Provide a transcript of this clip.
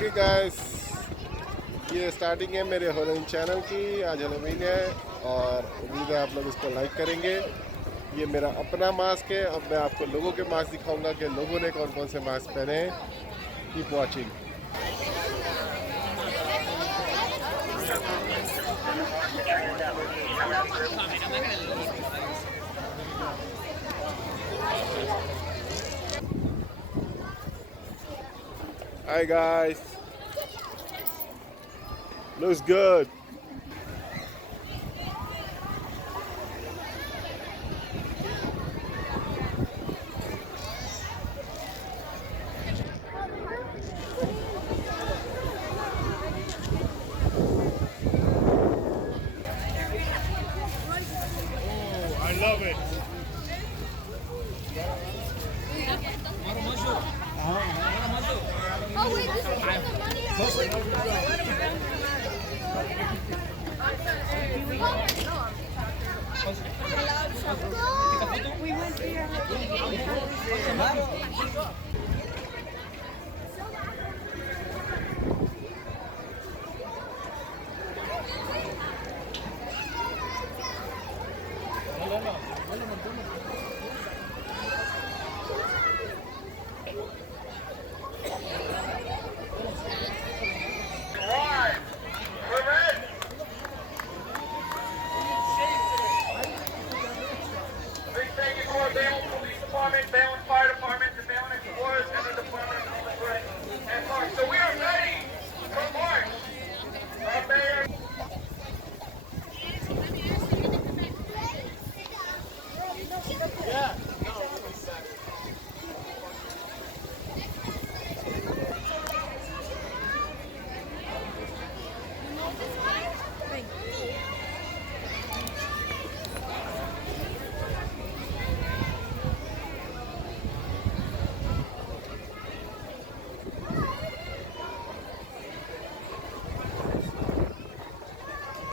Okay guys, ये स्टार्टिंग है मेरे हेलोवीन चैनल की। आज हेलोवीन है और उम्मीद है आप लोग इसको लाइक करेंगे। ये मेरा अपना मास्क है। अब मैं आपको लोगों के मास्क दिखाऊंगा कि लोगों ने कौन कौन से मास्क पहने हैं। Keep watching. Hi guys, looks good. I love it. Oh wait, this is where the money is. We went there.